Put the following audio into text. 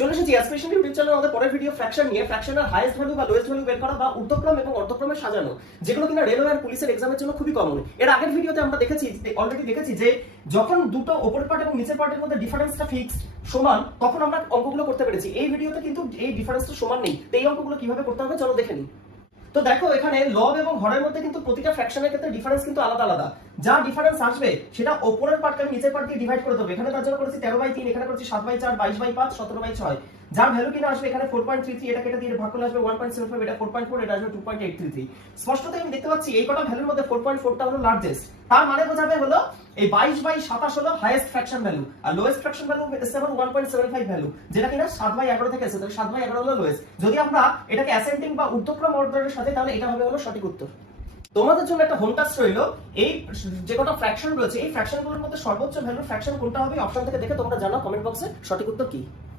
চলে এসেছি aspiration YouTube চ্যানেলে আমাদের পরের ভিডিও ফ্র্যাকশন নিয়ে। ফ্র্যাকশনের হাইয়েস্ট ভ্যালু বা লোয়েস্ট ভ্যালু বের করা বা ঊর্ধ্বক্রম এবং অর্ধক্রমে সাজানো, যেগুলো কিনা রেলওয়ে আর পুলিশের এক্সামের জন্য খুবই কমন। এর আগের ভিডিওতে আমরা অলরেডি দেখেছি যে যখন দুটো উপরের পার্ট এবং নিচের পার্টের মধ্যে ডিফারেন্সটা ফিক্স সমান, তখন আমরা অঙ্কগুলো করতে পেরেছি। এই ভিডিওতে কিন্তু এই ডিফারেন্সটা সমান নেই, তো এই অঙ্কগুলো কিভাবে করতে হবে চলো দেখে নিই। তো দেখো এখানে লব এবং হরের মধ্যে কিন্তু প্রতিটা ফ্র্যাকশনের ক্ষেত্রে ডিফারেন্স কিন্তু আলাদা আলাদা। যা ডিফারেন্স আসবে সেটা উপরের পার্টকে নিচের পার্ট দিয়ে ডিভাইড করে দেবো। এখানে তার জন্য করেছি 13/3, এখানে করেছি 7/4, 22/5, 17/6। যার ভ্যালু কিনা আসবে এখানে 4.33, এটা কেটে দিয়ে ভাগ করলে আসবে 1.75, এটা 4.4, এটা আসবে 2.833। স্পষ্টতই আমি দেখতে পাচ্ছি এই কটা ভ্যালুর মধ্যে 4.4টা হলো লার্জেস্ট। তার মানে বোঝাবে হলো এই 22/27 হলো হাইয়েস্ট ফ্র্যাকশন ভ্যালু, আর লোয়েস্ট ফ্র্যাকশন ভ্যালু এসে আবার 1.75 ভ্যালু, যেটা কিনা 7/11 থেকে এসেছে। তাহলে 7/11 হলো লোয়েস্ট। যদি আমরা এটাকে অ্যাসেন্ডিং বা ঊর্ধ্বক্রম অর্ডারের সাথে, তাহলে এটা হবে হলো সঠিক উত্তর। তোমাদের জন্য একটা হোম টাস্ক রইলো, এই যে কটা ফ্র্যাকশন রয়েছে এই ফ্র্যাকশনগুলোর মধ্যে সর্বোচ্চ ভ্যালুর ফ্র্যাকশন কোনটা হবে অপশন থেকে দেখে তোমরা জানাও কমেন্ট বক্সে সঠিক উত্তর কি।